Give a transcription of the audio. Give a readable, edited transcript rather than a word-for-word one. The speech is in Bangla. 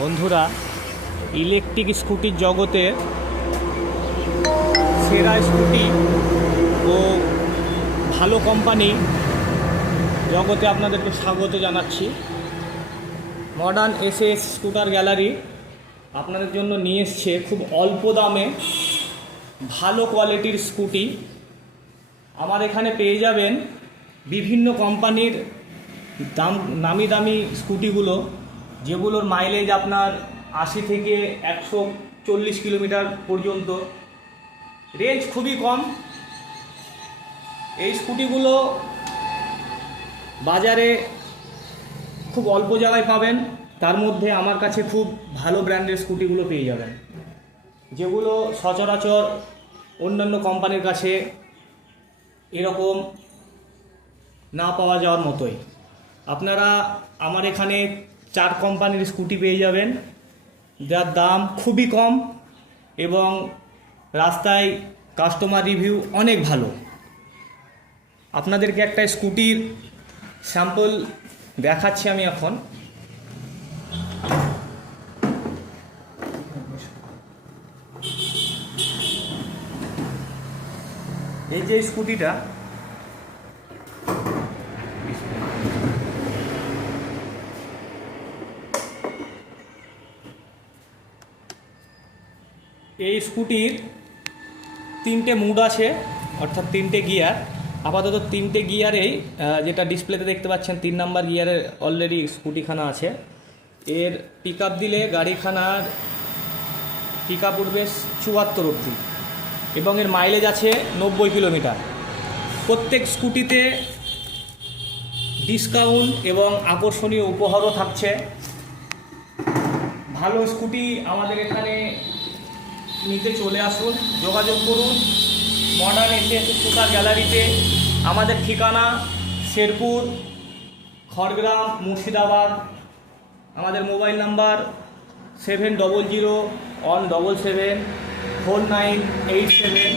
বন্ধুরা, ইলেকট্রিক স্কুটির জগতে সেরা স্কুটি ও ভালো কোম্পানি জগতে আপনাদেরকে স্বাগত জানাচ্ছি। মডার্ন এসএস স্কুটার গ্যালারি আপনাদের জন্য নিয়ে এসছে খুব অল্প দামে ভালো কোয়ালিটির স্কুটি। আমার এখানে পেয়ে যাবেন বিভিন্ন কোম্পানির নামি দামি স্কুটিগুলো, যেগুলোর মাইলেজ আপনার 80 থেকে 140 কিলোমিটার পর্যন্ত, রেঞ্জ খুবই কম। এই স্কুটিগুলো বাজারে খুব অল্প জায়গায় পাবেন, তার মধ্যে আমার কাছে খুব ভালো ব্র্যান্ডের স্কুটিগুলো পেয়ে যাবেন, যেগুলো সচরাচর অন্যান্য কোম্পানির কাছে এরকম না পাওয়া যাওয়ার মতোই। আপনারা আমার এখানে 4 কোম্পানির স্কুটি পেয়ে যাবেন, যার দাম খুবই কম এবং রাস্তায় কাস্টমার রিভিউ অনেক ভালো। আপনাদেরকে একটা স্কুটির স্যাম্পল দেখাচ্ছি আমি এখন। এই যে স্কুটিটা, এই স্কুটির 3টে মুড আছে, অর্থাৎ 3টে গিয়ার। আপাতত 3টে গিয়ারেই, যেটা ডিসপ্লেতে দেখতে পাচ্ছেন 3 নাম্বার গিয়ারের অলরেডি স্কুটিখানা আছে। এর পিক আপ দিলে গাড়িখানার পিক আপ উঠবে 74 অবধি এবং এর মাইলেজ আছে 90 কিলোমিটার। প্রত্যেক স্কুটিতে ডিসকাউন্ট এবং আকর্ষণীয় উপহারও থাকছে। ভালো স্কুটি আমাদের এখানে নিতে চলে আসুন, যোগাযোগ করুন মডার্ন এসএস স্কুটার গ্যালারিতে। আমাদের ঠিকানা শেরপুর, খড়গ্রাম, মুর্শিদাবাদ। আমাদের মোবাইল নাম্বার 7001774987।